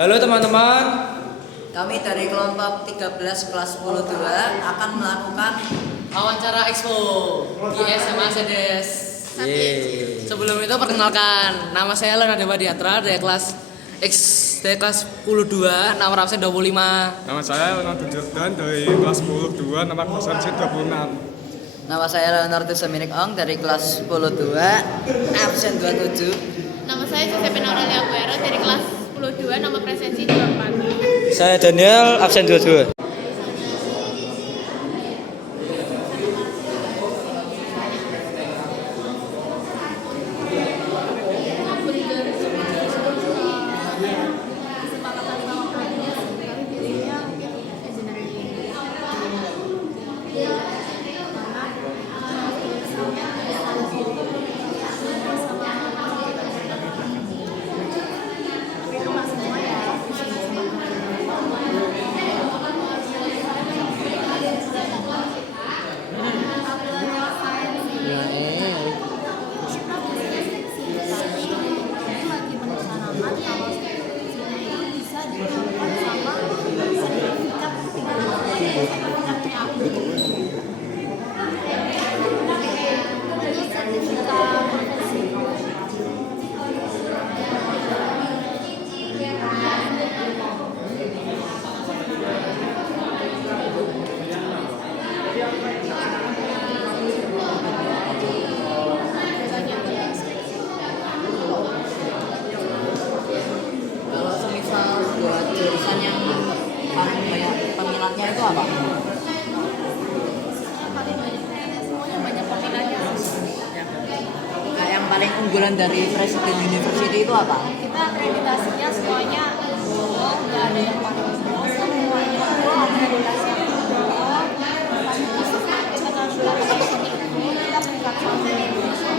Halo teman-teman. Kami dari kelompok 13 kelas 10-2 akan melakukan wawancara expo di SMA Sedes. Sebelum itu perkenalkan, nama saya Leonardo Madiatra dari kelas dari kelas 10-2, nomor absen 25. Nama saya Leonardo Jordan dari kelas 10-2, nomor absen 26. Nama saya Leonardo Seminik Ong dari kelas 10-2, absen 27. Nama saya Josephine Aurelia Guerra dari kelas 10-2, nomor presensi 24. Saya Daniel, absen 22. Kalau semisal buat jurusan yang paling banyak peminatnya itu apa? Nah, yang paling unggulan dari Presiden University itu apa? Kita akreditasinya semuanya nggak ada yang paling semuanya akreditasi international relation itu kita peringkat 1 di Indonesia.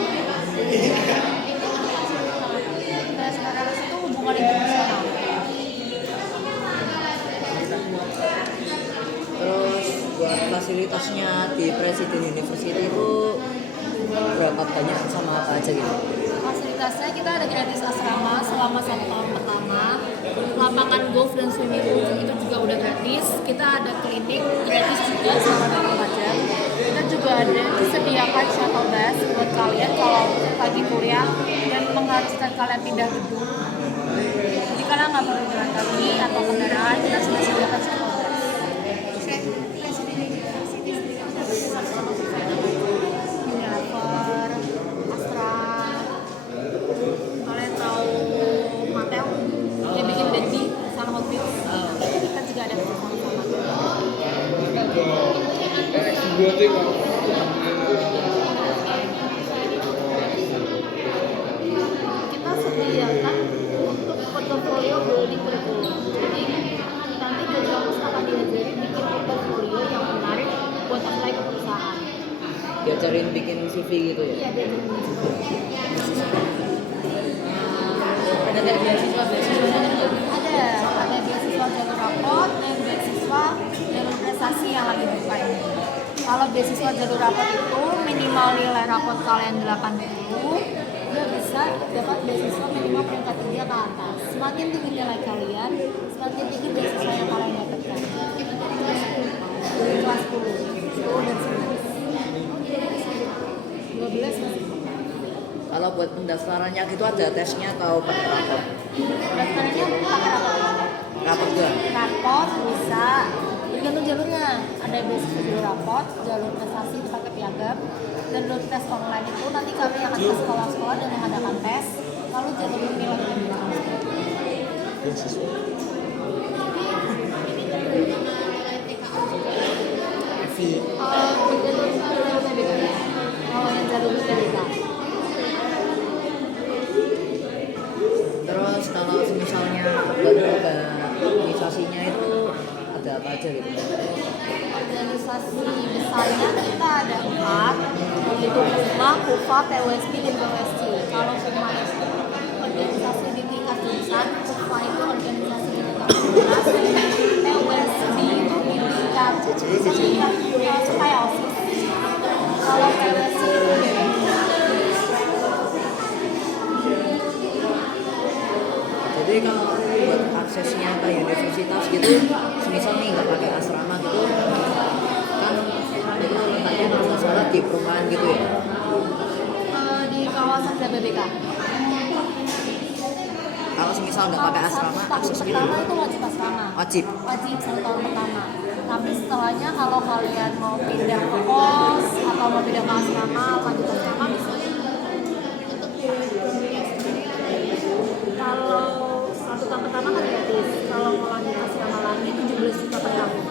International relation itu hubungan internasional. Terus buat fasilitasnya di Presiden University itu berapa banyak sama apa aja gitu? Fasilitasnya kita ada gratis asrama selama 1 tahun pertama, lapangan golf dan swimming pool itu juga udah gratis. Kita ada klinik gratis juga selama 24 jam. Kita juga ada disediakan shuttle bus buat kalian kalau pagi kuliah dan mengharuskan kalian pindah gedung. Jadi kalian nggak perlu jalan kaki atau kendaraan, kita sudah sediakan shuttle bus. Unilever, Astra, kalian tahu Mattel yang bikin Barbie sama Hot Wheels, kita juga ada bersama-sama. Kita sediakan untuk portofolio building kurikulum. Jadi nanti dari kampus akan diajari bikin portofolio yang menarik buat apply ke perusahaan. Diajarin bikin CV gitu ya? Iya, diajarin bikin CV. Ada nggak beasiswa Ada beasiswa jalur rapot dan beasiswa jalur prestasi yang lagi buka ini. Kalau beasiswa jalur rapot itu minimal nilai rapot kalian 80, udah bisa dapat beasiswa minimal peringkat 3 ke atas. Semakin tinggi nilai kalian, semakin tinggi beasiswa yang kalian dapatkan. Dari kelas 10 dan 11. 12 masih. Kalau buat pendaftarannya gitu ada tesnya atau pakai rapor? Pendaftarannya pakai rapot. Rapor juga? Rapot bisa tergantung jalurnya. Ada beasiswa jalur rapot, jalur prestasi dipakai piagam, dan jalur tes online itu nanti kami akan ke sekolah-sekolah dan mengadakan tes, lalu jalur penilaian. Kalau yang jalur UTBK. Terus kalau misalnya lembaga organisasinya itu ada apa aja gitu? Organisasi besarnya kita ada 4, yaitu KUFA, KUFA, PWSP, dan BWSC. Kalau semua organisasi di tingkat jurusan, KUFA itu organisasi di tingkat fakultas, PWSP itu di tingkat supaya OSIS. Kalau PWSC Jadi kalau buat aksesnya universitas gitu, semisal nih nggak pakai asrama gitu, kan itu letaknya kalau nggak salah di perumahan gitu ya. Di kawasan ZBBK. Kalau semisal nggak pakai asrama, Tahun akses gitu pertama itu wajib asrama. wajib. Wajib 1 tahun pertama. Tapi setelahnya kalau kalian mau pindah ke kos atau mau pindah ke asrama, lanjut asrama bisa. Kalau 1 tahun pertama kan gratis. Kalau mau lanjut asrama lagi 17 juta per tahun.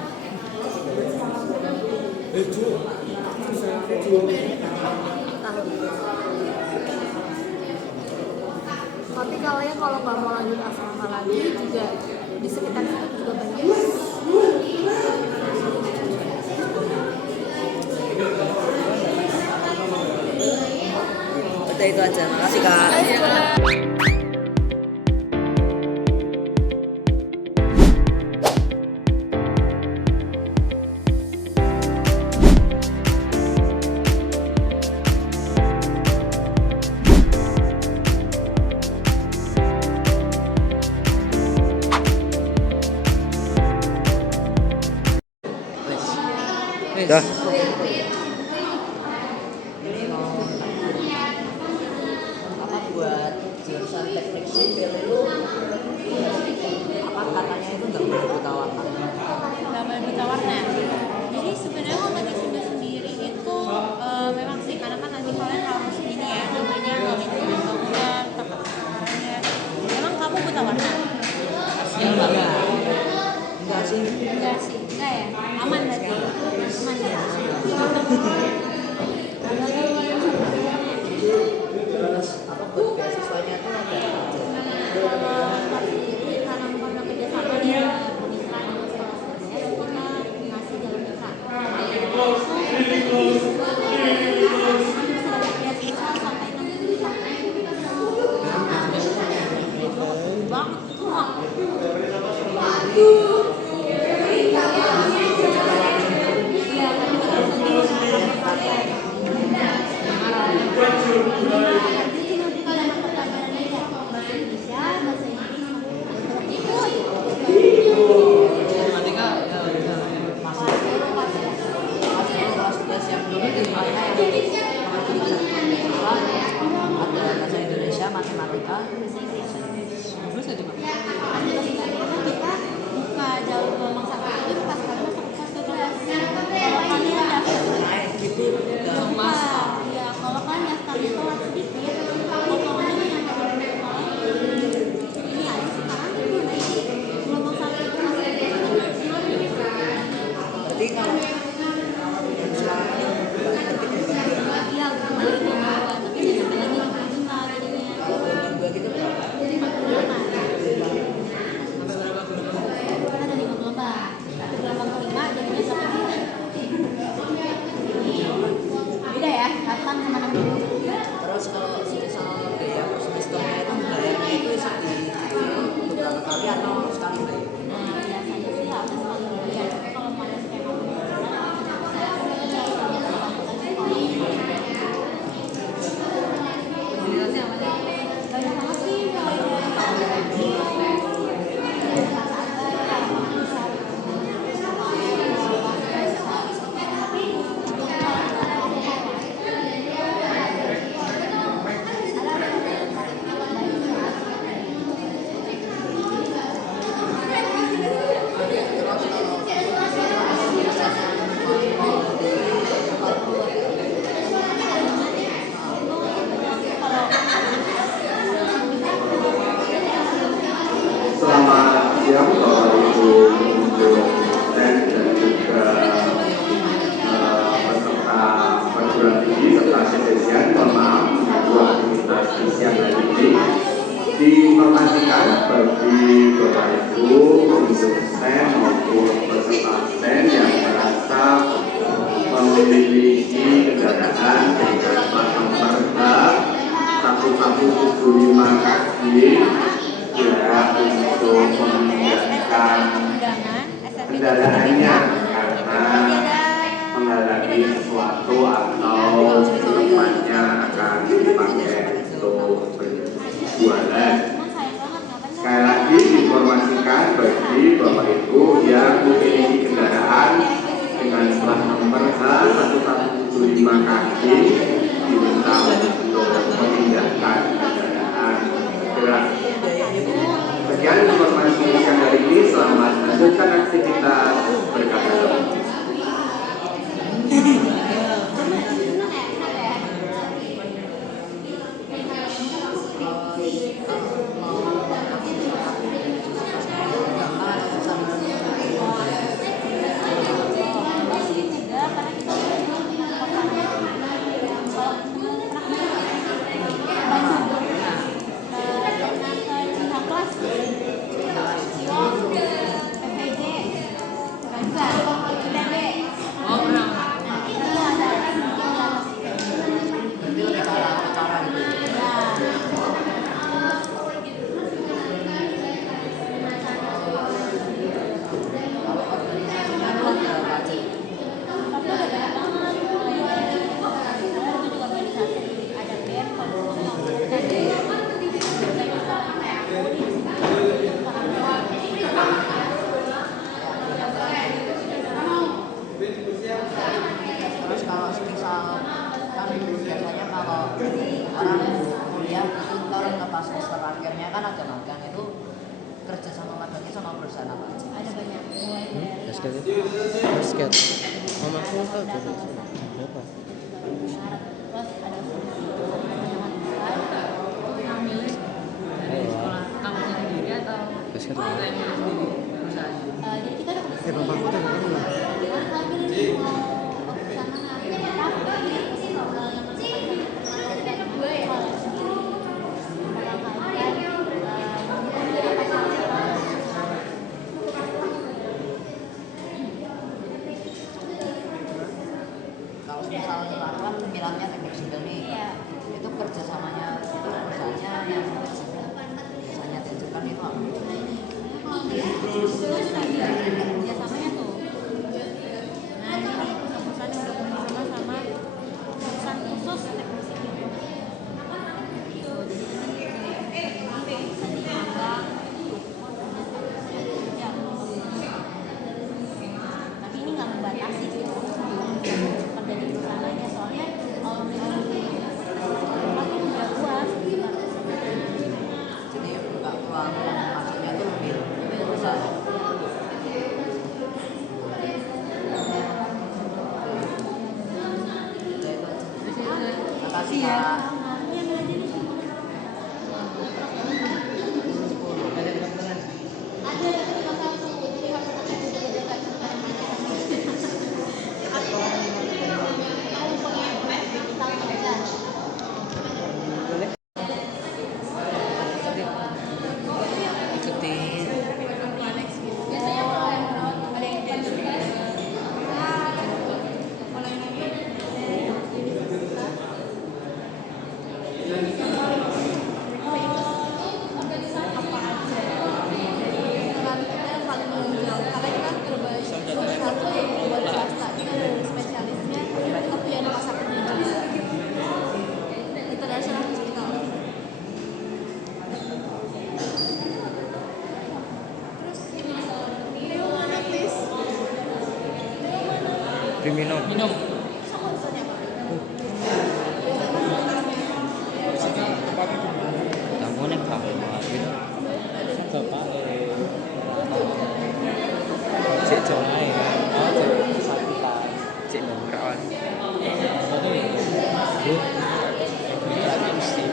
Tahun. Tapi kalian kalau nggak mau lanjut asrama lagi juga di sekitar situ juga banyak. Udah itu aja, makasih Kak. Dah. Ini mau apa buat jurusan teknik sipil itu apa katanya itu nggak boleh buta warna. Nggak boleh buta warna. Jadi sebenarnya kalau teknik sipil sendiri itu memang sih karena kan nanti kalian harus ini ya namanya manajemen bangunan, tata caranya. Memang kamu buta warna? Enggak sih. Enggak sih, enggak ya. Aman berarti. Aman ya. Terus apa buat beasiswanya itu ada Kalau sendiri karena karena kerjasama dia kemitraan dengan sekolah SDS kita ngasih jalur mitra. Beasiswa sampai 6 juta. Banget itu mah. ada bahasa Indonesia, matematika, Kita buka jalur gelombang 1 itu pas kali masuk ke kelas 12. Kalau kalian daftar naik gitu udah Wah, ya kalau kalian daftarnya telat sedikit, potongannya yang harus ini aja sekarang itu naik gelombang 1 itu masih berarti kalau yang sekarang ini iya kembali ke bawah, tapi dia sampai lagi 20 juta jadinya. gelombang 2 gitu berapa? Jadi 48. Kan ada 5 gelombang. Gelombang kelima jadinya 8 juta. Beda ya, 8 sama 6 dulu. Terus kalau misal biaya semestersnya itu bayarnya itu dicicil beberapa kali atau sekali bayar? Nah, biasanya sih harus sekali bayar. Tapi kalau mau ada skema pembayaran, banyak banget sih Selamat siang Bapak Ibu pengunjung dan juga peserta perguruan tinggi serta siswa. Mohon maaf mengganggu aktivitas di siang hari ini. Diinformasikan bagi Bapak Ibu pengunjung STEM maupun peserta STEM yang merasa memiliki kendaraan dengan plat nomor H1175 KG ya untuk memindahkan kendaraannya karena menghalangi sesuatu atau kedepannya akan dipakai untuk berjualan. Sekali lagi informasikan bagi basket itu? basket. Mamaku tahu tuh. Berapa? syarat plus ada pandangan depan itu ngambilnya Kamu sendiri atau Basket apa? jadi kita udah kesini bapakku tuh kan dulu. ambil ini mau ke sana tapi yang masih gue ya Kalau misalnya kan minatnya teknik sipil nih, iya itu kerjasamanya itu perusahaannya yang biasanya diajarkan itu apa? kalau kerjasamanya tuh nah ini nih perusahaan yang udah kerjasama sama perusahaan khusus teknik sipil tuh jadi bisa dimagang kerja tapi ini nggak membatasi sih kerja di perusahaannya soalnya kalau memang tempatnya udah luas Jadi nggak peluang masuknya tuh lebih besar. Makasih Kak. Ikutin. International Hospital. Minum. Minum. Kamu nih kamar gitu. Bapak Cek jolai kan. Oh, cek sakitan. Cek nongkrong. Bu. Lagi mesti.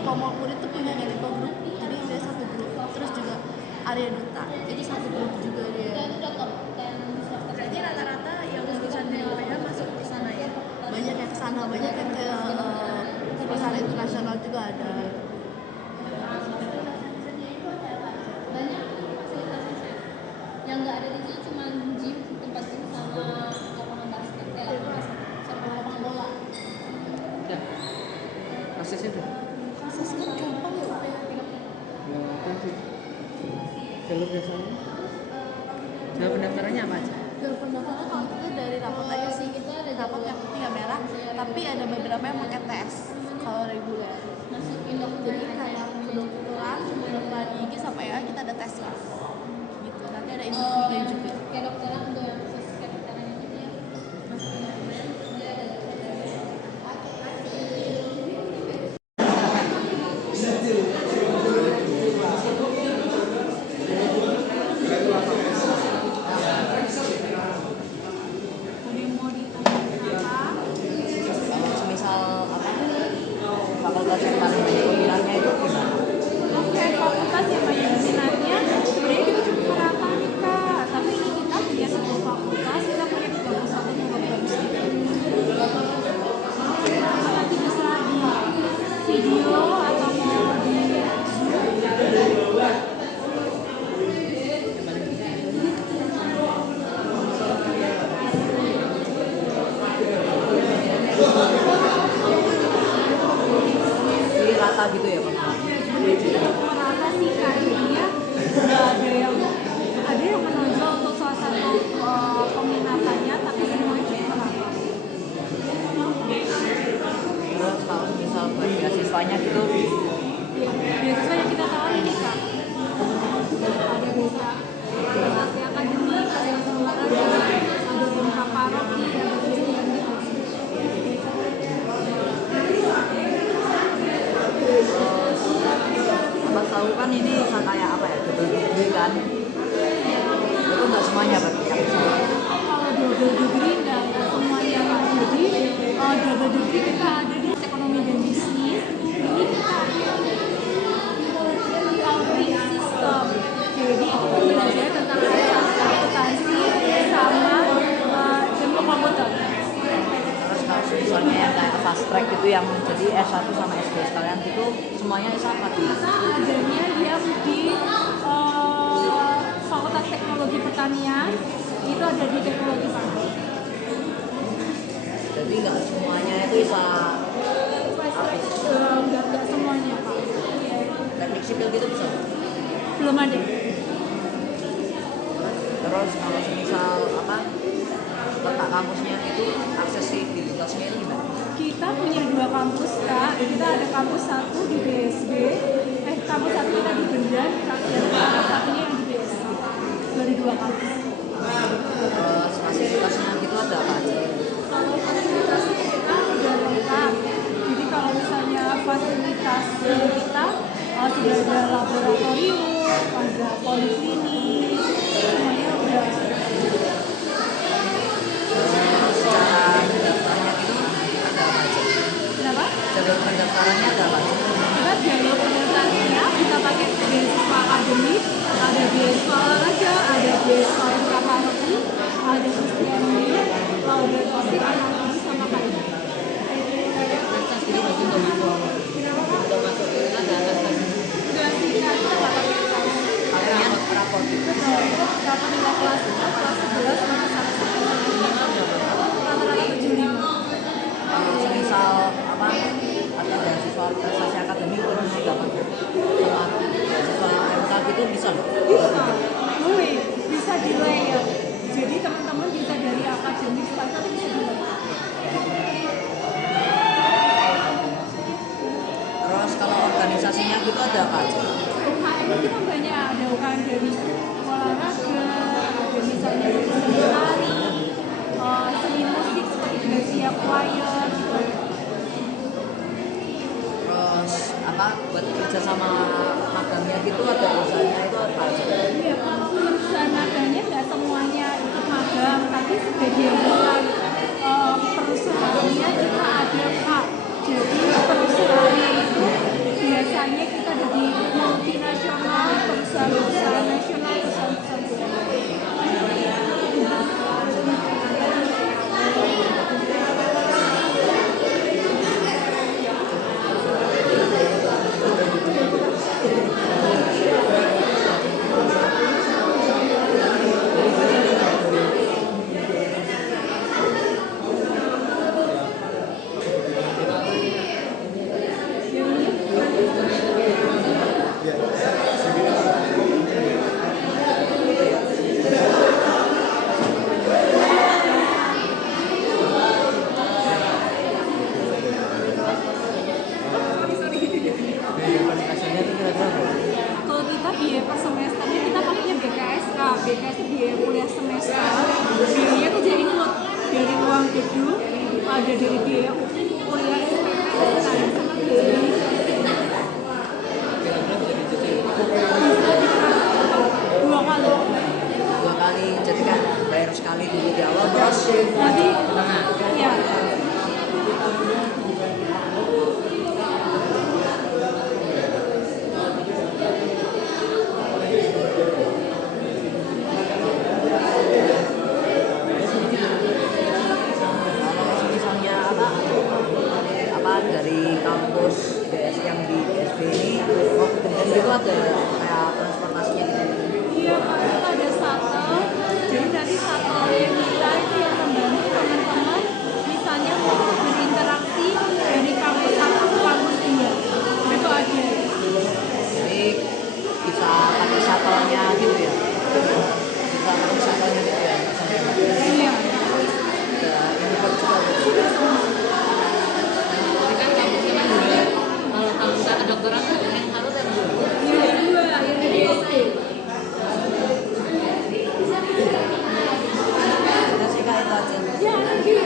Komol Puri itu punya Nelipo Group, jadi dia satu grup. Terus juga Arya Duta, itu satu grup juga dia. Jadi rata-rata yang lulusan dari UPH masuk ke sana ya. Banyak yang ke sana, banyak yang ke perusahaan internasional juga ada. Banyak fasilitasnya. Yang nggak ada di sini cuma gym, tempat gym sama lapangan basket, sama lapangan bola. Ya. Aksesnya tuh. Aksesnya gampang ya UPH. Jalur biasanya. Jalur pendaftarannya apa aja? Jalur pendaftaran kalau itu dari rapot aja sih, kita ada rapot yang putih yang merah, tapi ada beberapa yang pakai tes kalau reguler. Jadi kayak kedokteran, kedokteran gigi sampai ya kita ada tes lah. Gitu. Nanti ada interviewnya juga. Kayak dokteran untuk yang khusus kayak dokteran ini dia masukin dokumen, dia ada kan? Itu nggak semuanya berarti yang sama. Kalau double degree nggak semuanya. Jadi double degree kita ada di ekonomi dan bisnis. Ini kita ada di accounting system. Jadi itu belajar tentang akuntansi sama ilmu komputer. Terus kalau misalnya yang kayak fast track itu yang jadi S1 sama S2 sekalian itu semuanya S1 tuh. Adanya dia di Fakultas Teknologi Pertanian, itu ada di Teknologi Pangan. Jadi nggak semuanya itu bisa Nggak semuanya, Pak. teknik sipil gitu bisa. Belum ada. Terus kalau misal apa letak kampusnya itu aksesibilitasnya itu gimana? Kita punya 2 kampus, Kak. Kita ada kampus 1 di BSD, kampus 1 kita di Bendan, dan kampus satunya yang di BSD. Dari 2 kampus. Terus fasilitasnya gitu ada apa aja? Kalau fasilitas kita udah lengkap. Jadi kalau misalnya fasilitas kita sudah ada laboratorium, ada poliklinik, semuanya udah. Secara pendaftarannya gitu ada apa aja? Kenapa? Jalur pendaftarannya ada apa aja? Kita jalur pendaftarannya kita pakai beasiswa akademik, ada beasiswa olahraga, ada beasiswa intraparti, ada sosialmi, ada sosik, analisis sama KID. Udah sih, kita nggak pakai tes. Pakainya rapor gitu. Dapat nilai kelas 11 sama rata-rata 75. Semisal apa ada beasiswa prestasi akademik terus dapat sama beasiswa MK gitu bisa nggak? Bisa, boleh, bisa di layer. Jadi teman-teman bisa dari akademik tapi bisa di layer. Terus kalau organisasinya gitu ada apa aja? UKM kita banyak, ada UKM dari olahraga, ada misalnya dari seni tari, seni musik seperti Gracia Choir gitu. Terus apa buat kerja sama magangnya gitu ada usahanya itu apa aja? Iya, kalau perusahaan magangnya nggak semuanya ikut magang, tapi sebagian besar perusahaannya kita ada Pak. Jadi perusahaannya itu biasanya kita ada di multinasional, perusahaan nasional, perusahaan Kalau kita biaya per semesternya kita pakainya BKSK. BKS itu biaya kuliah semester. Biayanya tuh jadi ikut dari uang gedung, ada dari biaya kuliah SPP, sama biaya bisa dua kali. 2 kali jadi kan bayar sekali dulu di awal terus Nanti ya. kalau misalnya apa dari kampus DS yang di DSB ini waktu kerja itu ada kayak transportasinya gitu. Iya, Pak, kita ada shuttle. Jadi nanti shuttle-nya kita itu yang membantu teman-teman misalnya mau berinteraksi dari kampus 1 ke kampus 2. Itu ada. Jadi bisa pakai shuttle-nya gitu ya. Bisa pakai shuttle-nya gitu ya. Iya. Ada import juga. Tapi kan kampusnya kan dua. Kalau kampus kedokteran yang harus yang dua. Iya, yang 2, yang di DSP. Udah sih Kak, itu aja. Ya, nanti ya.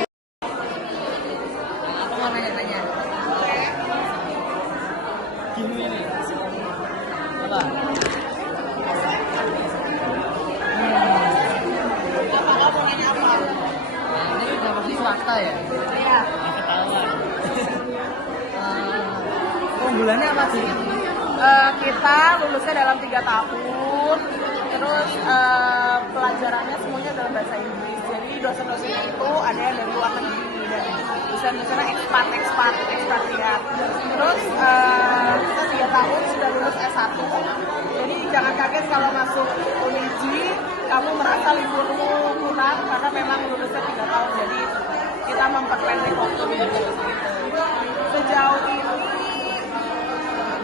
Aku mau nanya-nanya. Gini nih. Apa? dalam 3 tahun. Terus pelajarannya semuanya dalam bahasa Inggris. Jadi dosen-dosennya itu ada yang dari luar negeri dan dosen-dosennya ekspatriat. Terus kita 3 tahun sudah lulus S1. Jadi jangan kaget kalau masuk Uniji kamu merasa liburmu kurang karena memang lulusnya 3 tahun. Jadi kita memperpendek waktu gitu. Sejauh ini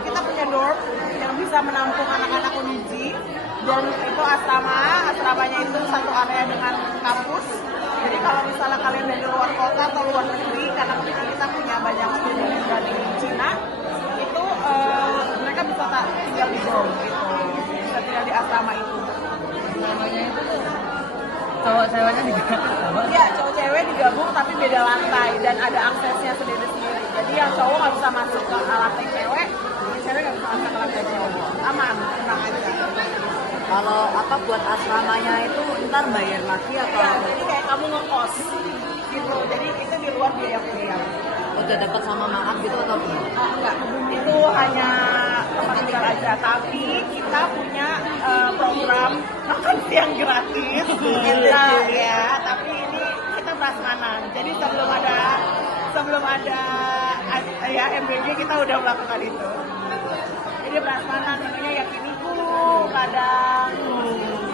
kita punya dorm yang bisa menampung anak-anak Uniji. Dorm itu asramanya itu satu area dengan kampus. Jadi kalau misalnya kalian dari luar kota atau luar negeri, karena kita punya banyak student dari Cina, itu mereka bisa tinggal di dorm gitu, bisa tinggal di asrama itu. Namanya itu cowok-ceweknya digabung? Iya, cowok-cewek digabung tapi beda lantai dan ada aksesnya sendiri-sendiri. Jadi yang cowok nggak bisa masuk ke lantai cewek, yang cewek nggak bisa masuk ke lantai cowok. Aman, tenang aja. Kalau buat asramanya itu ntar bayar lagi atau? Iya, jadi kayak kamu ngekos gitu. Jadi itu di luar biaya kuliah. Udah dapat sama maaf gitu atau gimana? Enggak, itu hanya tempat tinggal aja. Tapi kita punya program makan siang gratis. Kita ya, tapi ini kita prasmanan. Jadi sebelum ada ya MBG kita udah melakukan itu. Jadi prasmanan namanya yakiniku, kadang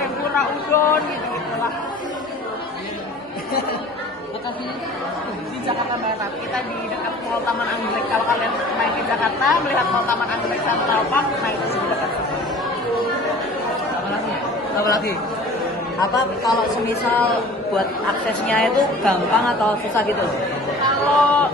tempura udon gitu-gitu lah. Lokasinya Di Jakarta Barat, kita di dekat Mall Taman Anggrek. Kalau kalian main ke Jakarta, melihat Mall Taman Anggrek Central Park, nah itu di dekat situ. apa lagi? Apa kalau semisal buat aksesnya itu gampang atau susah gitu? Kalau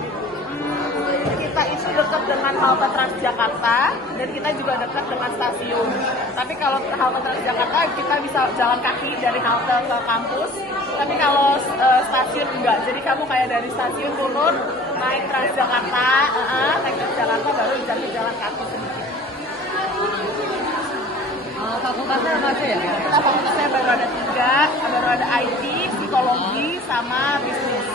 kita itu dekat dengan halte Transjakarta dan kita juga dekat dengan stasiun. Tapi kalau halte Transjakarta kita bisa jalan kaki dari halte ke kampus. Tapi kalau stasiun enggak. Jadi kamu kayak dari stasiun turun naik Transjakarta, baru bisa jalan kaki sedikit. Fakultasnya apa aja ya? Kita fakultasnya baru ada 3, baru ada IT, psikologi, sama bisnis.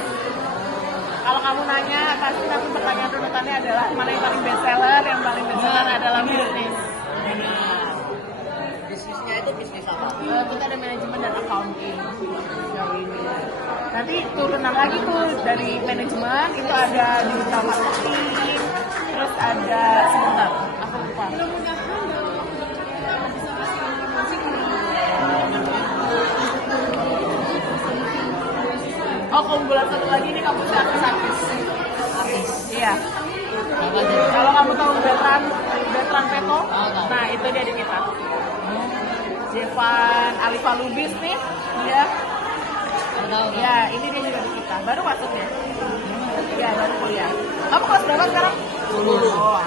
Kalau kamu nanya, pasti nanti pertanyaan runutannya adalah mana yang paling best seller, yang paling best seller adalah bisnis. Bisnisnya itu bisnis apa? Kita ada manajemen dan accounting sejauh ini. Nanti turunan lagi tuh dari manajemen, itu ada digital marketing, terus ada, sebentar, aku lupa. Oh, keunggulan satu lagi ini kamu artis. Iya. Kalau kamu tahu Bertrand Peto, nah itu dia di kita. Jevan Alifa Lubis nih, dia. Ya, ini dia juga di kita. Baru masuk ya? Iya, baru kuliah. Kamu kelas berapa sekarang? 10. Oh,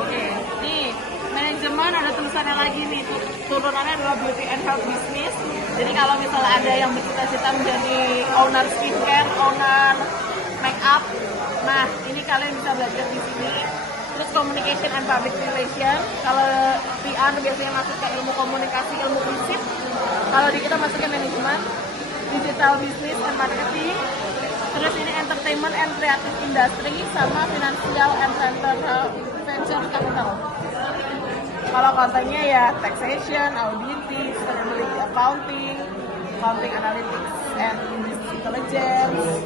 oke. Nih, manajemen ada tulisannya lagi nih. Turunannya adalah beauty and health business. Jadi kalau misalnya ada yang bercita-cita menjadi owner skincare, owner make up, nah ini kalian bisa belajar di sini. Terus communication and public relation. Kalau PR biasanya masuk ke ilmu komunikasi, ilmu prinsip. Kalau di kita masuk ke manajemen, digital business and marketing. Terus ini entertainment and creative industry sama financial and venture capital. Kalau kontennya ya taxation, auditing, sustainability accounting, accounting analytics and business intelligence.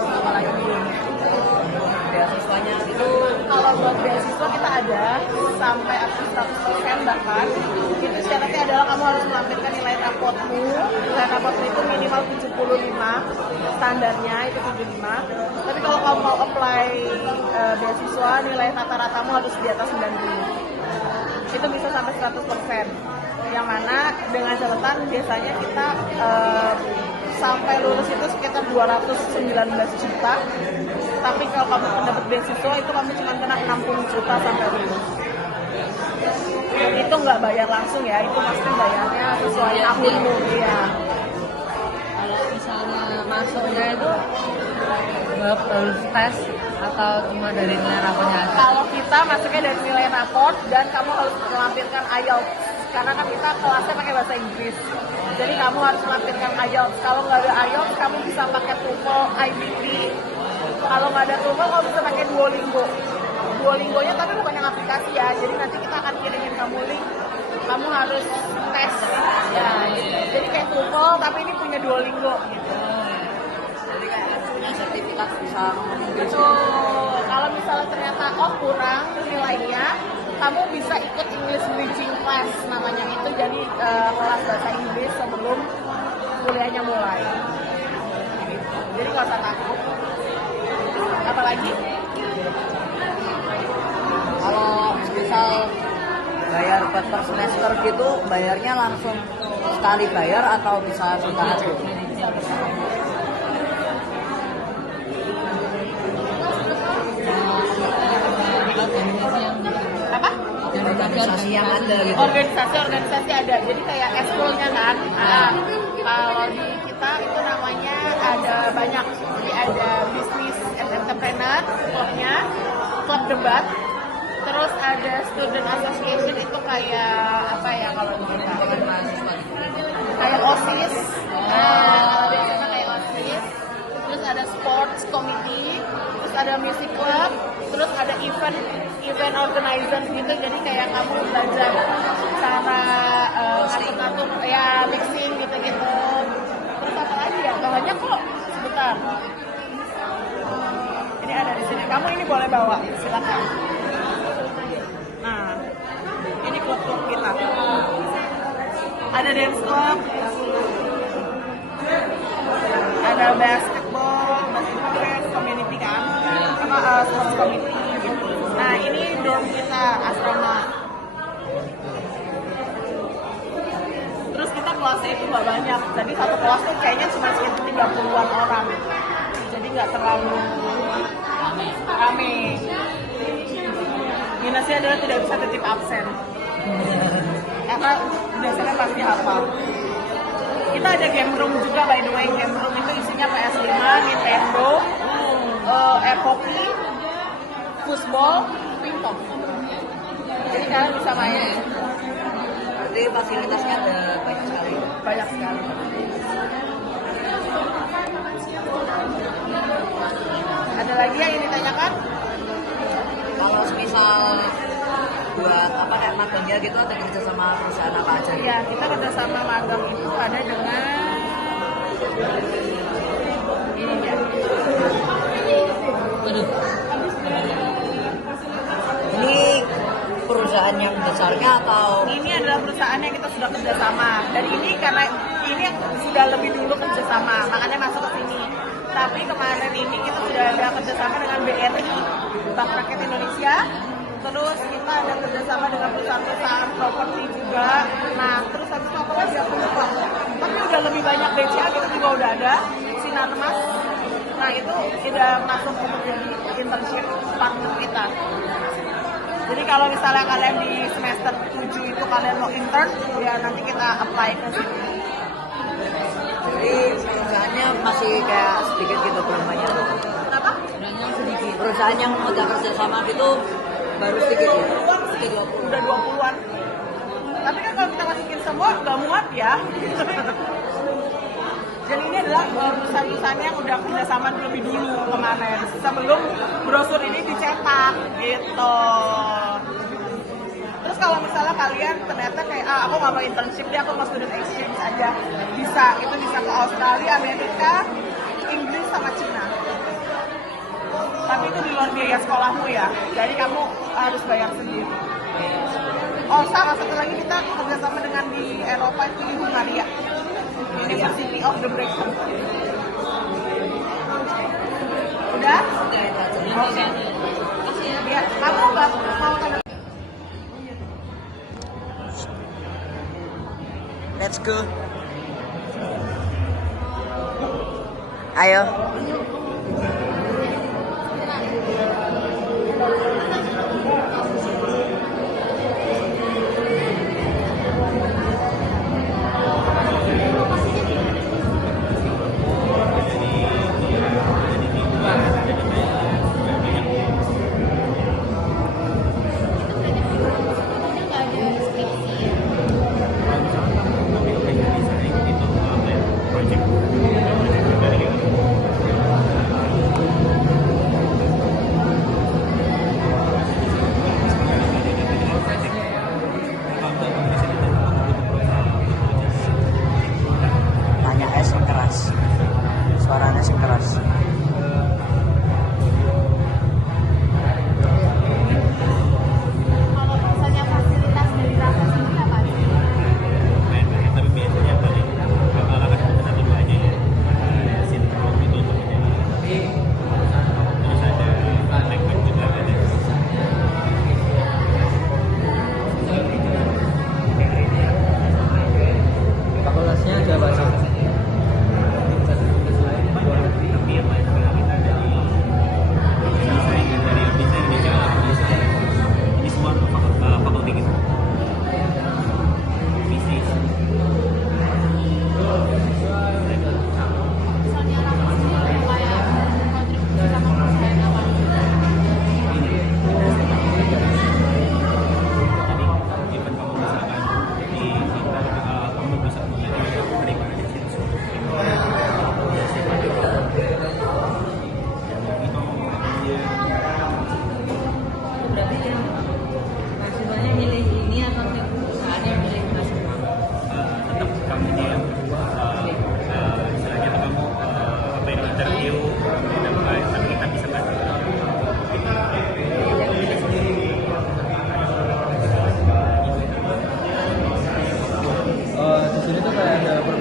Apa lagi nih? Beasiswanya itu Kalau buat beasiswa kita ada sampai up to 100% bahkan. Itu syaratnya adalah kamu harus melampirkan nilai rapotmu. Nilai rapotmu itu minimal 75, standarnya itu 75. Tapi kalau kamu mau apply beasiswa, nilai rata-ratamu harus di atas 90. Itu bisa sampai 100%. Yang mana dengan catatan biasanya kita sampai lulus itu sekitar 219 juta. Tapi kalau kamu dapat beasiswa itu kamu cuma kena 60 juta sampai lulus. Itu nggak bayar langsung ya, itu maksudnya bayarnya sesuai tahunmu ya. kalau misalnya masuknya itu harus tes atau cuma dari nilai rapotnya aja? Kalau kita masuknya dari nilai raport dan kamu harus melampirkan IELTS karena kan kita kelasnya pakai bahasa Inggris. Jadi kamu harus melampirkan IELTS. Kalau nggak ada IELTS, kamu bisa pakai TOEFL, IBT. Kalau nggak ada TOEFL, kamu bisa pakai Duolingo. Duolingo-nya tapi bukan yang aplikasi ya. Jadi nanti kita akan kirimin kamu link. Kamu harus tes ya gitu. Jadi kayak TOEFL tapi ini punya Duolingo gitu. Jadi kayak punya sertifikat bisa ngomong Inggris. Betul. Kalau misalnya ternyata kurang nilainya, kamu bisa ikut English Bridging Class namanya itu. Jadi kelas bahasa Inggris sebelum kuliahnya mulai. Gitu. Jadi nggak usah takut. Apalagi? Kalau misal bayar per semester gitu, bayarnya langsung sekali bayar atau bisa bertahap gitu? Apa? Organisasi yang ada gitu. Organisasi ada. Jadi kayak eskulnya kan. Kalau di kita itu namanya ada banyak. Jadi ada Business and Entrepreneur klubnya, klub debat. Terus ada Student Association itu kayak apa ya kalau di kita? Kayak OSIS. Biasanya kayak OSIS. Terus ada Sports Committee. Terus ada Music Club. Terus ada event organizer gitu. Jadi kayak kamu belajar cara ngatur-ngatur ya mixing gitu-gitu. Terus apa lagi ya? Banyak kok. Sebentar. Ini ada di sini. Kamu ini boleh bawa. Silakan. Nah, ini klub-klub kita. Ada dance club, ada basketball community kan, sama sports community gitu. Nah, ini dorm kita, asrama. Terus kita kelasnya itu nggak banyak, jadi satu kelas tuh kayaknya cuma sekitar 30-an orang. Jadi nggak terlalu rame. Minusnya adalah tidak bisa titip absen. Karena biasanya pasti hafal. Kita ada game room juga, by the way. Game room itu isinya PS5, Nintendo, air hockey, football, pingpong. Jadi kalian bisa main. Berarti fasilitasnya ada banyak sekali. Banyak sekali. Ada lagi yang ingin ditanyakan? Kalau misal buat apa kayak magangnya gitu ada kerja sama perusahaan apa aja? Ya, kita kerjasama magang itu ada dengan ini ya. Ini perusahaan yang besarnya atau? Ini adalah perusahaan yang kita sudah kerjasama. Dan ini karena ini sudah lebih dulu kerjasama, makanya masuk ke sini. Tapi kemarin ini kita sudah ada kerjasama dengan BRI, Bank Rakyat Indonesia. Terus kita ada kerjasama dengan perusahaan-perusahaan properti juga. Nah, terus habis itu apa lagi aku lupa. Tapi udah lebih banyak BCA, kita juga udah ada. Sinarmas. Nah, itu udah masuk untuk jadi internship partner kita. Jadi kalau misalnya kalian di semester 7 itu kalian mau intern, ya nanti kita apply ke sini. Jadi perusahaannya masih kayak sedikit gitu, belum banyak. Kenapa? Perusahaan yang udah kerjasama gitu baru sedikit ya? Sedikit 20. Udah 20-an. Tapi kan kalau kita masukin semua nggak muat ya. Jadi ini adalah perusahaan-perusahaan yang udah kerjasama lebih dulu kemarin sebelum brosur ini dicetak gitu. Terus kalau misalnya kalian ternyata kayak aku nggak mau internship deh, aku mau student exchange aja, bisa. Itu bisa ke Australia, Amerika, Inggris sama Cina. Tapi itu di luar biaya sekolahmu ya, jadi kamu harus bayar sendiri. Oh sama satu lagi kita kerjasama dengan di Eropa itu di Hungaria, University of the Breakthrough. Udah? Oke. Ya, kamu nggak mau tanda. Let's go. Ayo.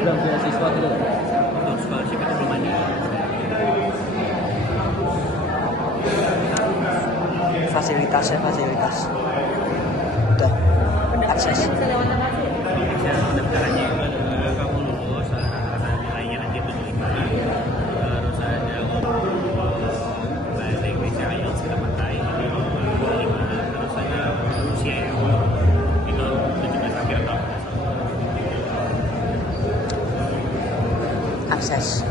program beasiswa gitu. Untuk scholarship itu belum ada. Fasilitas udah akses. Pendaftarannya kamu lulus rata-rata nilainya nanti 75, terus ada bahasa Inggris IELTS kita pakai ini 25, terus ada usia yang itu 17 akhir tahun. Akses.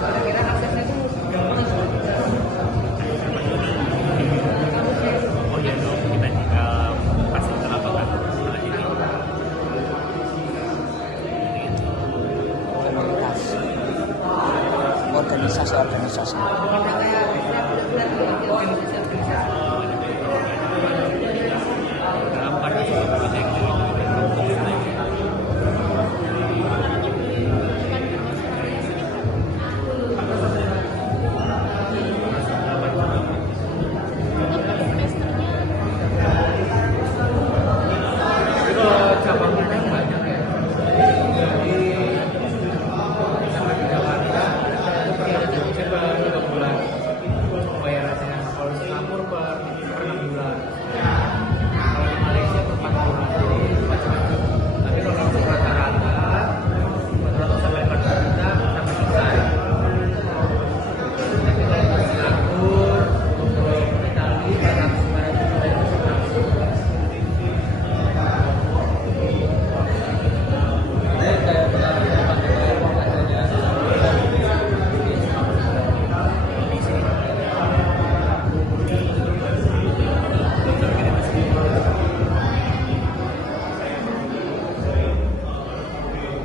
Kira-kira aksesnya itu Oh iya dong, kita pasti kita lakukan setelah ini. Komunitas, organisasi. Dalam partisipasi yang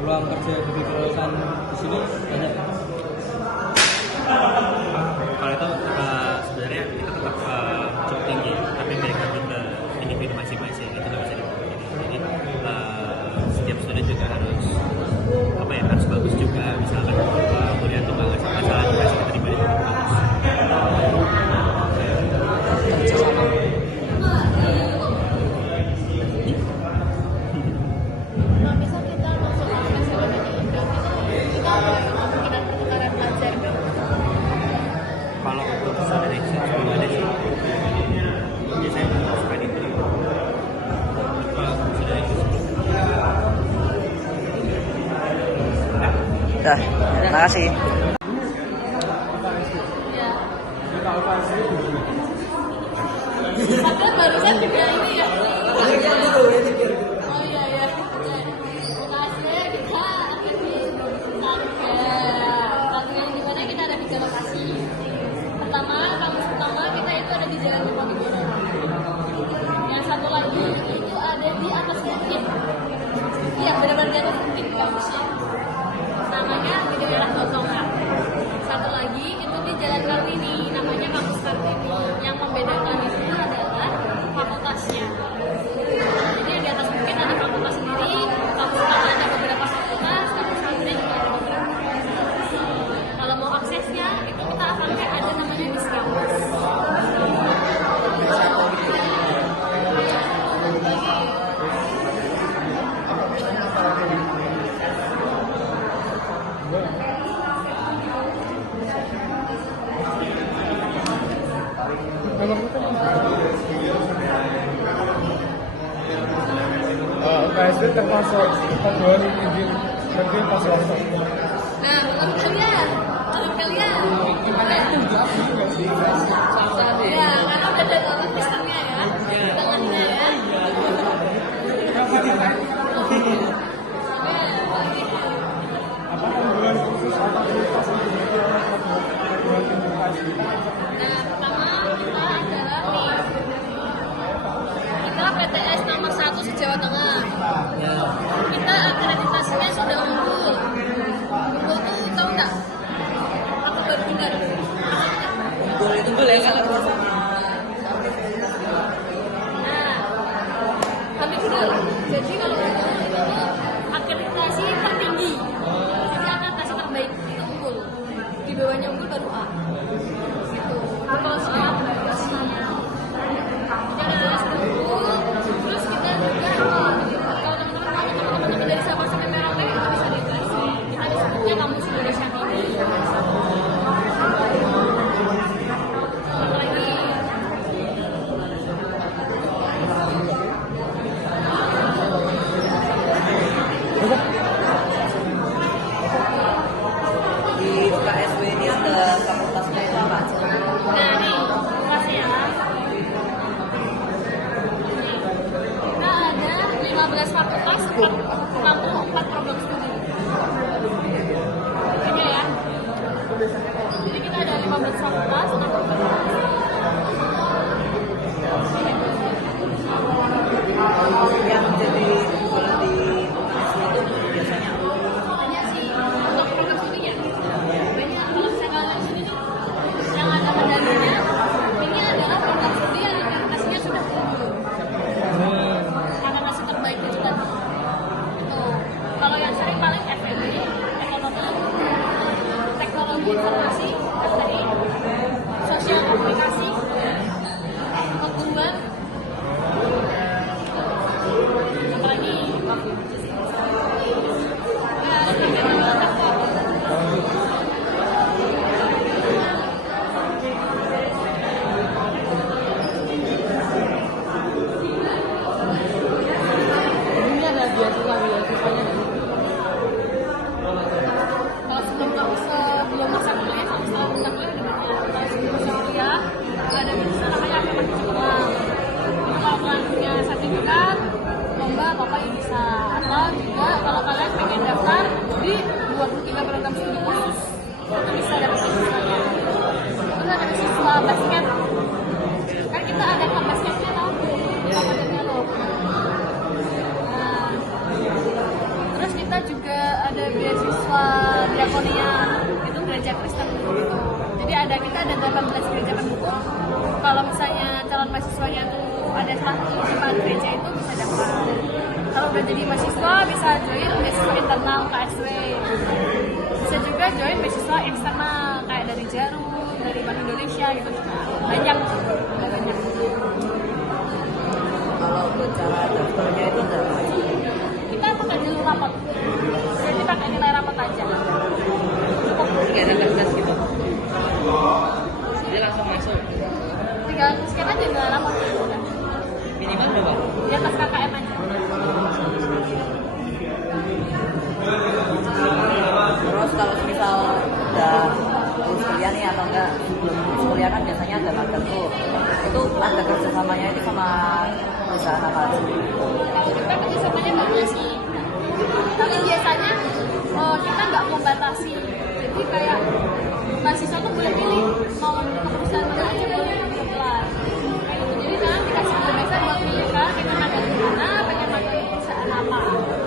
Peluang kerja di kelulusan di sini banyak. kalau itu sebenarnya itu tetap cukup tinggi, tapi balik lagi ke individu masing-masing itu nggak bisa dipungkiri. Jadi setiap student juga harus harus bagus juga, misalkan kuliah tuh nggak masalah juga sih kita dibalik bagus. Nah, misal kita masuk ke PSBB ini, kita ada kemungkinan pertukaran pelajar nggak? Kalau untuk student exchange belum ada sih, biasanya untuk suka diterima. Kalau student exchange Dah, terima kasih. Padahal barusan juga ini ya. Oh iya ya. Lokasinya kita ada di Sangga yang dimana kita ada 3 lokasi. Kampus pertama kita itu ada di Jalan Diponegoro. Yang satu lagi itu ada di atas bukit. Iya benar-benar di atas bukit kampusnya. Namanya di daerah Botongan. Satu lagi itu di Jalan Kartini, namanya kampus Kartini. Yang membedakan itu adalah fakultasnya. Jadi yang di atas bukit ada fakultas sendiri, kampus pertama ada beberapa fakultas, kampus Kartini juga ada beberapa. Kalau mau aksesnya itu kita akan kayak ada namanya diskampus. KSD termasuk kategori tinggi pas waktu. Nah, menurut kalian, ya, karena udah ada orang Kristennya ya, tengahnya ya. Apa pembulan khusus atau fasilitas yang diberikan oleh kategori tinggi? Nah, pertama kita adalah nih, kita PTS nomor 1 se-Jawa Tengah. Kita akreditasinya sudah unggul. Unggul tuh tahu nggak? Aku baru dengar. Unggul ya kan? Nah, tapi benar. Jadi kalau unggul itu akreditasi tertinggi. Jadi akreditasi terbaik itu unggul. Di bawahnya unggul baru A. Gitu. Kalau soal akreditasi, jadi ada unggul. Terus kita juga kalau teman-teman dari Sabang sampai Merauke 15 fakultas, 64 program studi. Ini ya. Jadi kita ada 15 fakultas, 6 program studi. Yang jadi unggulan di UNES itu biasanya Banyak sih untuk program studinya. Banyak. Kalau misalnya kalian sini nih, yang ada medalinya, ini adalah program studi yang aplikasinya sudah unggul. Karena masih terbaik di kita. Itu. Kalau yang sering paling FEB, ekonomi, teknologi informasi, STI, sosial komunikasi, hubungan, apalagi ya ada kegiatan banyak kok. Ini ada beasiswanya nggak sih? Kalau sebelum masa kuliah sama setelah masa kuliah ada banyak. Kalau sebelum masa kuliah ada beasiswa namanya Akademi Peluang. Kalau kalian punya sertifikat, lomba bapak ya bisa. Atau juga kalau kalian pengen daftar di 23 program studi khusus, itu bisa dapat beasiswanya. Terus ada beasiswa basket. Kan kita ada klub basketnya tau, kabupatennya loh. Nah, terus kita juga ada beasiswa diakonia, itu gereja Kristen gitu. Jadi kita ada 18 gereja pendukung. Kalau misalnya calon mahasiswanya tuh ada salah satu jemaat gereja itu bisa daftar. Kalau udah jadi mahasiswa bisa join beasiswa internal KSW. Bisa juga join beasiswa eksternal kayak dari Jarum, dari Bank Indonesia gitu. Banyak. kalau buat cara daftarnya itu enggak Kita pakai jalur rapot. Jadi pakai nilai rapot aja. Cukup. Nggak ada tes gitu. Dia langsung masuk. Tinggal scan aja nilai rapot. Udah. Minimal berapa? Di atas KKM aja. terus kalau misal udah lulus kuliah nih atau enggak sebelum lulus kuliah kan biasanya ada magang tuh itu ada kerjasamanya itu sama perusahaan apa Kalau kita kerjasamanya banyak sih. Tapi biasanya kita nggak membatasi. Jadi kayak mahasiswa tuh boleh pilih mau ke perusahaan mana aja boleh apply. Kayak gitu. Jadi kalian dikasih kebebasan buat pilih kan pengen magang di mana, pengen magang di perusahaan apa.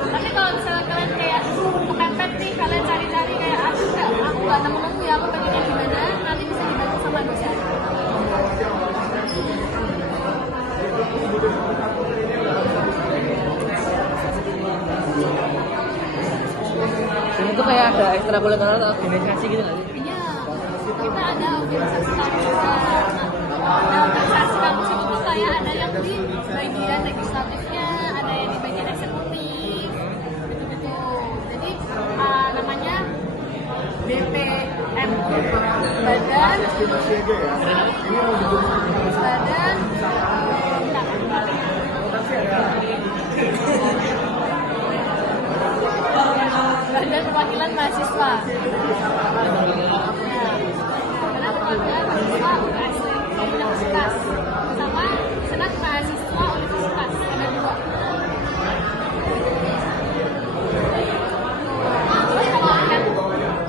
Tapi kalau misalnya kalian kayak kepepet nih, kalian cari-cari kayak aku nggak nemu-nemu ya aku pengennya di mana, nanti bisa dibantu sama dosen. Dan itu kayak ada ekstrakurikuler atau organisasi gitu nggak sih? Iya, kita ada organisasi kampus juga. Nah, organisasi kampus itu tuh kayak ada yang di bagian legislatifnya, ada yang di bagian eksekutif, gitu-gitu. Jadi namanya BPM, Badan Badan Perwakilan Mahasiswa. Badan Perwakilan Mahasiswa Universitas sama Senat Mahasiswa Universitas ada dua. Terus kalau yang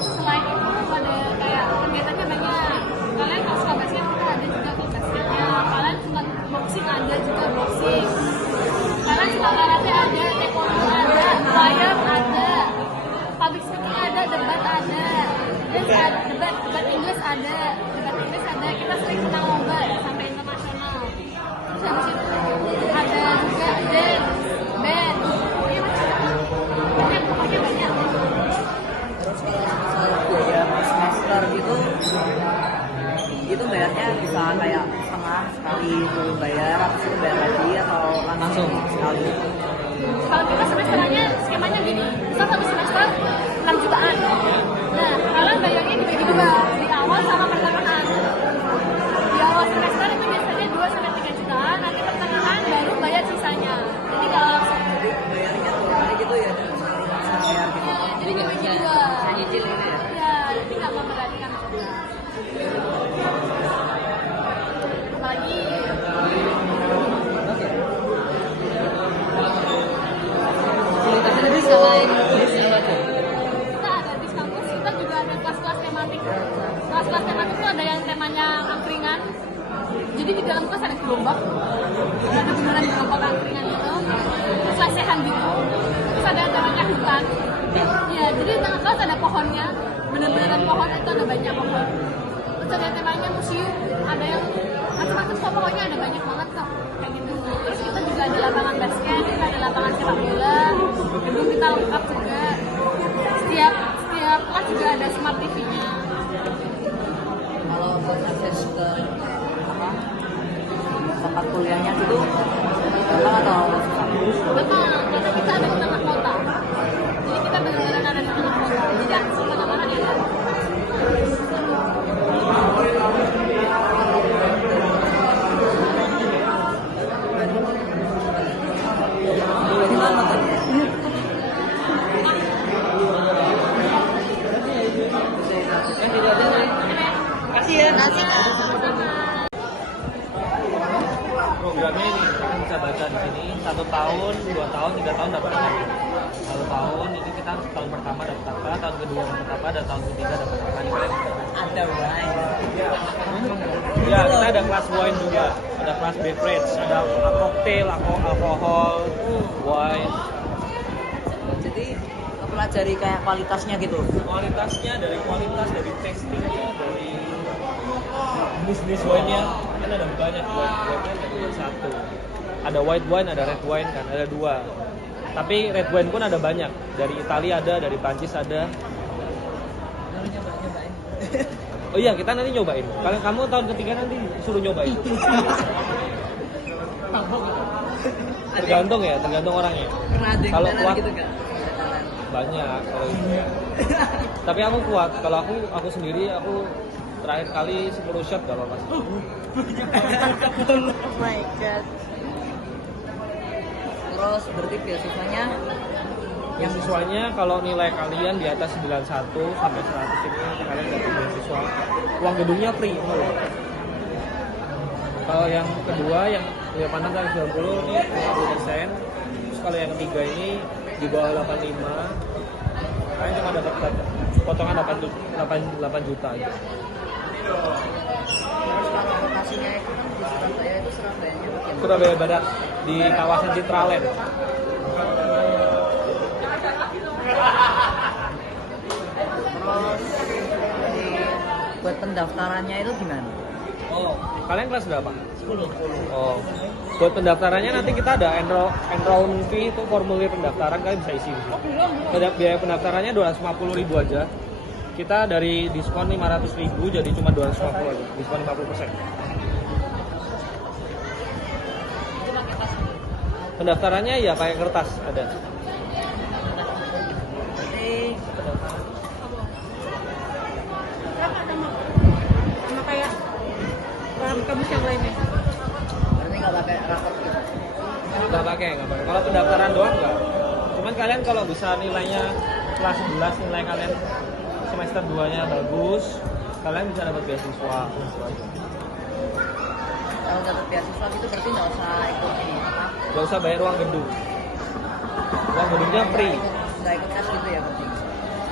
selain itu ada kayak kegiatannya banyak. Kalian kalau suka basket kita ada juga klub basketnya. Kalian suka boxing ada juga boxing. Kalian suka karate ada, taekwondo ada, wayang ada. Public speaking ada, debat ada, debat Inggris ada, kita sering menang lomba sampai internasional. Terus habis itu ada juga dance, band, pokoknya banyak. terus kalau misal biaya semester gitu itu bayarnya bisa kayak setengah sekali dulu bayar habis itu bayar lagi atau langsung sekali Kalau kita semesterannya skemanya gini, misal satu semester 6 jutaan. Nah, kalian bayarnya dibagi dua, di awal sama pertengahan. Di awal semester itu biasanya 2-3 jutaan, nanti pertengahan baru bayar sisanya. Jadi kalau langsung bayarnya tuh kali gitu ya dan sekali langsung bayar gitu ya, jadi dibagi dua. Nyicil gitu ya? Ya, jadi nggak memberatkan juga. Apalagi selain Kita ada di kampus, kita juga ada kelas-kelas tematik. Kelas-kelas tematik itu ada yang temanya angkringan. Jadi di dalam kelas ada gerobak, ada beneran gerobak angkringan gitu, terus lesehan gitu. Terus ada yang temanya hutan. Ya, jadi di tengah kelas ada pohonnya, bener-beneran pohon itu ada banyak pohon. Terus ada yang temanya museum, ada yang macam-macam kok, pokoknya ada banyak banget kok kayak gitu. Terus kita juga ada lapangan basket, kita ada lapangan sepak bola, gedung kita lengkap juga. Setiap kelas juga ada smart TV-nya. Kalau buat akses ke apa tempat kuliahnya itu gampang atau susah? Betul, karena kita ada di tengah kota. Jadi kita benar-benar ada di tengah kota. Jadi akses kemana-mana ada. Ini lama kan? Kasih ya. Programnya ini kita bisa baca di sini 1 tahun, 2 tahun, 3 tahun dapat apa? 1 tahun ini kita tahun pertama dapat apa, tahun kedua dapat apa, dan tahun ketiga dapat apa? Ini kalian bisa baca. Ada wine. Ya, kita ada kelas wine juga, ada kelas beverage, ada cocktail, alkohol, wine. Jadi mempelajari kayak kualitasnya gitu. Kualitasnya dari testingnya, dari jenis wine-nya kan ada banyak wine-nya cuma satu. Ada white wine, ada red wine kan, ada 2. Tapi red wine pun ada banyak. Dari Italia ada, dari Prancis ada. Oh iya, kita nanti nyobain. Kalau kamu tahun ketiga nanti suruh nyobain. Tergantung orangnya. Pernah ada yang Kalau jalan kuat gitu kan? banyak kalau itu. Tapi aku kuat. Kalau aku sendiri aku terakhir kali 10 shot gak apa-apa. Oh my god. Terus berarti beasiswanya Yang siswanya kalau nilai kalian di atas 91 sampai 100 ini kalian dapat beasiswa. Uang gedungnya free. Kalau yang kedua yang pandang dari 90 ini 50%. Terus kalau yang ketiga ini di bawah 85 kalian cuma dapat potongan 8 juta aja. lokasinya itu kan di Surabaya, itu Surabayanya bagian Surabaya Barat di kawasan Citraland. Terus buat pendaftarannya itu gimana? Oh, kalian kelas berapa? 10. Oh, buat pendaftarannya nanti kita ada enrollment fee, itu formulir pendaftaran kalian bisa isi. Biaya pendaftarannya 250.000 aja. Kita dari diskon 500.000 jadi cuma 250 aja, diskon 50%. Pendaftarannya ya pakai kertas ada. Sama kayak kampus yang lainnya. Berarti nggak pakai rapor gitu? Nggak pakai. Kalau pendaftaran doang nggak. Cuman kalian kalau bisa nilainya kelas 11 nilai kalian semester 2-nya bagus, kalian bisa dapat beasiswa. Kalau dapat beasiswa gitu berarti nggak usah ikut ini apa? Nggak usah bayar uang gedung. Uang gedungnya free. Nggak ikut tes gitu ya berarti?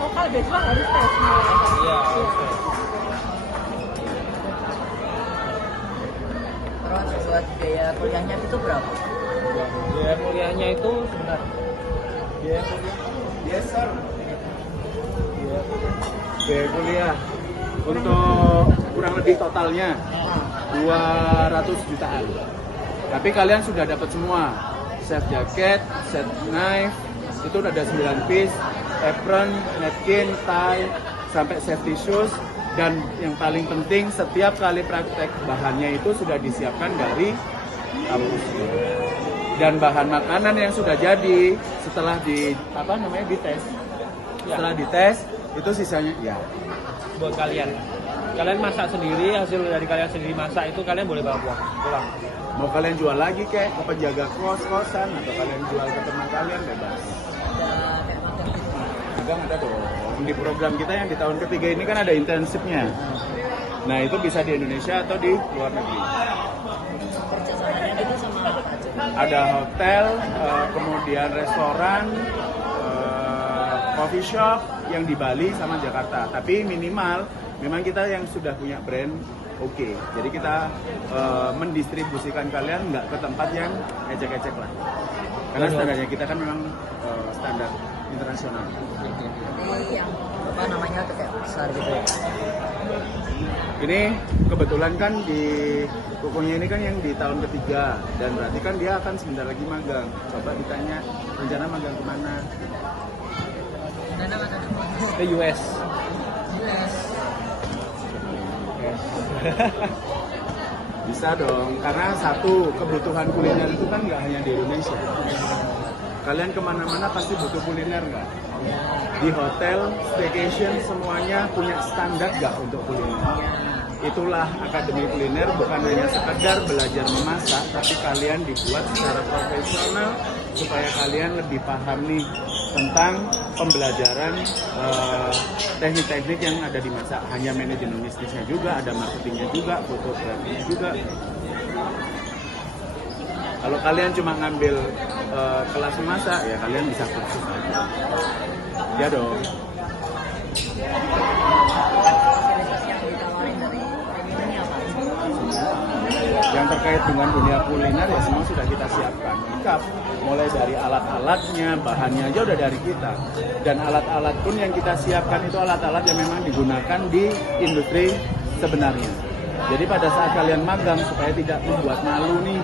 Oh, kalau beasiswa harus tes. Iya. Terus buat biaya kuliahnya itu berapa? Biaya kuliahnya itu sebentar. Biaya kuliah. Yes, sir. Biaya kuliah untuk kurang lebih totalnya 200 jutaan. Tapi kalian sudah dapat semua. Set jacket, set knife, itu udah ada 9 piece, apron, napkin, tie, sampai safety shoes. Dan yang paling penting setiap kali praktek bahannya itu sudah disiapkan dari kampus. Dan bahan makanan yang sudah jadi setelah dites. Setelah dites itu sisanya ya Buat kalian. Kalian masak sendiri, hasil dari kalian sendiri masak itu kalian boleh bawa pulang. mau kalian jual lagi kayak ke penjaga kos-kosan atau kalian jual ke teman kalian bebas. Magang ada dong. Di program kita yang di tahun ketiga ini kan ada intensifnya. Nah itu bisa di Indonesia atau di luar negeri. Kerjasamanya itu sama apa aja? Ada hotel, kemudian restoran, coffee shop yang di Bali sama Jakarta. Tapi minimal memang kita yang sudah punya brand oke. Jadi kita mendistribusikan kalian nggak ke tempat yang ecek-ecek lah. Karena standarnya kita kan memang standar internasional. Ini yang apa namanya tuh kayak besar gitu ya. Ini kebetulan kan di tokonya ini kan yang di tahun ketiga, dan berarti kan dia akan sebentar lagi magang. Coba ditanya rencana magang kemana? Ke US. Bisa dong, karena satu, kebutuhan kuliner itu kan nggak hanya di Indonesia. Kalian kemana-mana pasti butuh kuliner nggak? Di hotel, staycation, semuanya punya standar nggak untuk kuliner? Itulah Akademi Kuliner, bukan hanya sekedar belajar memasak, tapi kalian dibuat secara profesional supaya kalian lebih paham nih tentang pembelajaran teknik-teknik yang ada di masak. Hanya manajemen bisnisnya juga, ada marketingnya juga, fotografinya juga. Kalau kalian cuma ngambil kelas memasak, ya kalian bisa kursus aja. Ya dong. Yang terkait dengan dunia kuliner ya semua sudah kita siapkan lengkap, mulai dari alat-alatnya, bahannya aja udah dari kita, dan alat-alat pun yang kita siapkan itu alat-alat yang memang digunakan di industri sebenarnya. Jadi pada saat kalian magang supaya tidak membuat malu nih,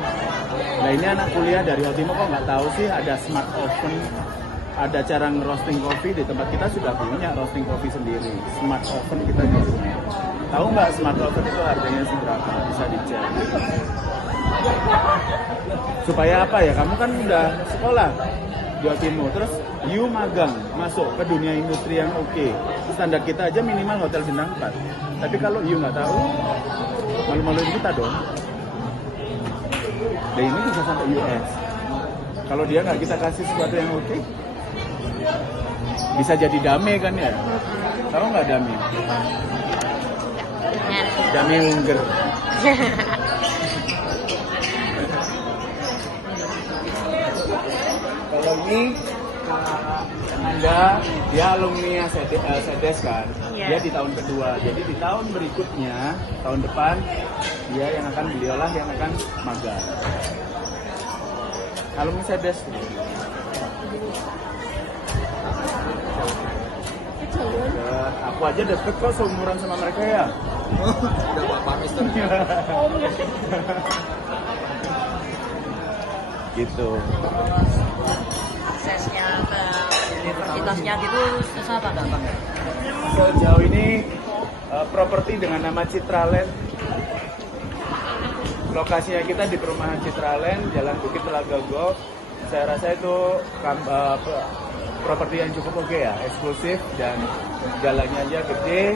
nah ini anak kuliah dari Hotimo kok nggak tahu sih ada smart oven, ada cara ngerosting kopi. Di tempat kita sudah punya roasting kopi sendiri, smart oven kita juga punya. Tahu nggak smart oven itu harganya seberapa? Bisa dicek. Supaya apa ya? Kamu kan udah sekolah di Hotimo, terus you magang masuk ke dunia industri yang oke. Standar kita aja minimal hotel bintang 4. Tapi kalau you nggak tahu, malu-maluin kita dong. Dan ini bisa sampai US. Kalau dia nggak kita kasih sesuatu yang oke, bisa jadi dame kan ya? Tahu nggak dame? Dame Unger. Kalau ini dia alumni SEDES kan, dia di tahun kedua. Jadi di tahun berikutnya, tahun depan dia yang akan beliaulah yang akan magang. Alumni SEDES. Aku aja deket kok seumuran sama mereka ya. Udah Pak Mister. Gitu. Aksesnya ke universitasnya gitu susah apa gampang? Sejauh ini properti dengan nama Citraland. Lokasinya kita di perumahan Citraland, Jalan Bukit Telaga Golf. Saya rasa itu properti yang cukup oke ya, eksklusif, dan jalannya aja gede,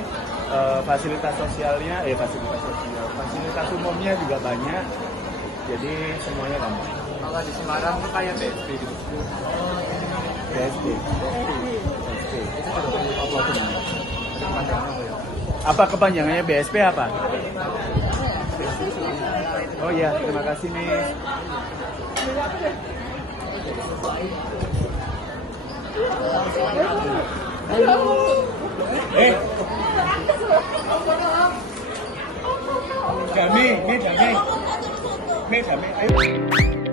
fasilitas sosialnya, fasilitas umumnya juga banyak, jadi semuanya gampang. Kalau di Semarang tuh kayak BSD gitu. BSD. Apa tuh? Apa kepanjangannya BSP apa? Oh iya, terima kasih nih. Dami, ayo.